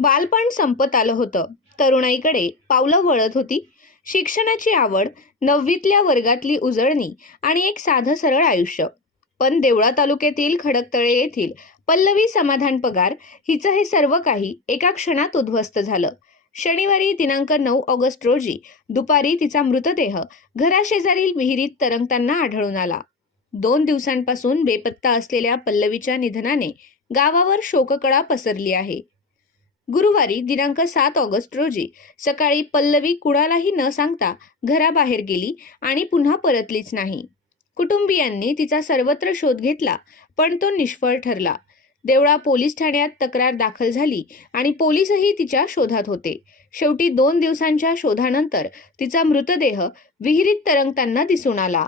बालपण संपत आलं होतं. तरुणाईकडे पावलं वळत होती. शिक्षणाची आवड नववीतल्या वर्गातली उजळणी आणि एक साधं सरळ आयुष्य. पण देवळा तालुक्यातील खडकतळे येथील पल्लवी समाधान पगार हिचं हे सर्व काही एका क्षणात उद्ध्वस्त झालं. शनिवारी दिनांक नऊ ऑगस्ट रोजी दुपारी तिचा मृतदेह घराशेजारील विहिरीत तरंगताना आढळून आला. दोन दिवसांपासून बेपत्ता असलेल्या पल्लवीच्या निधनाने गावावर शोककळा पसरली आहे. गुरुवारी दिनांक सात ऑगस्ट रोजी सकाळी पल्लवी कुणालाही न सांगता घराबाहेर गेली आणि पुन्हा परतलीच नाही. कुटुंबियांनी तिचा सर्वत्र शोध घेतला पण तो निष्फळ ठरला. देवळा पोलीस ठाण्यात तक्रार दाखल झाली आणि पोलीसही तिच्या शोधात होते. शेवटी दोन दिवसांच्या शोधानंतर तिचा मृतदेह विहिरीत तरंगताना दिसून आला.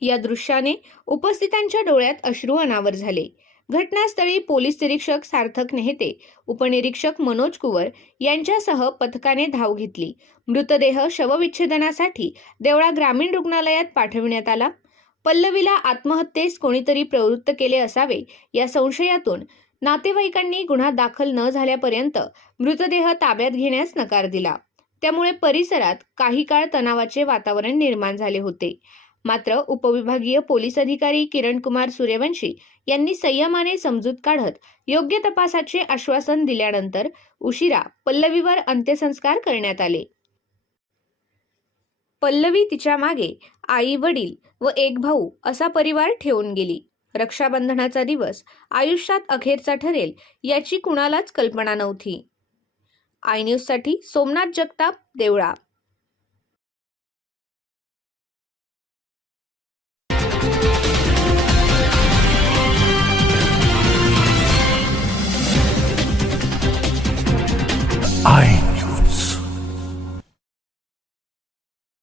या दृश्याने उपस्थितांच्या डोळ्यात अश्रू अनावर झाले. घटनास्थळी पोलीस निरीक्षक सार्थक नेहते उपनिरीक्षक मनोज कुवर यांच्यासह पथकाने धाव घेतली. मृतदेह शवविच्छेदनासाठी देवळा ग्रामीण रुग्णालयात पाठविण्यात आला. पल्लवीला आत्महत्येस कोणीतरी प्रवृत्त केले असावे या संशयातून नातेवाईकांनी गुन्हा दाखल न झाल्यापर्यंत मृतदेह ताब्यात घेण्यास नकार दिला. त्यामुळे परिसरात काही काळ तणावाचे वातावरण निर्माण झाले होते. मात्र उपविभागीय पोलीस अधिकारी किरण कुमार सूर्यवंशी यांनी संयमाने समजूत काढत योग्य तपासाचे आश्वासन दिल्यानंतर उशिरा पल्लवीवर अंत्यसंस्कार करण्यात आले. पल्लवी तिच्यामागे आई वडील व एक भाऊ असा परिवार ठेवून गेली. रक्षाबंधनाचा दिवस आयुष्यात अखेरचा ठरेल याची कुणालाच कल्पना नव्हती. आय न्यूजसाठी सोमनाथ जगताप देवळा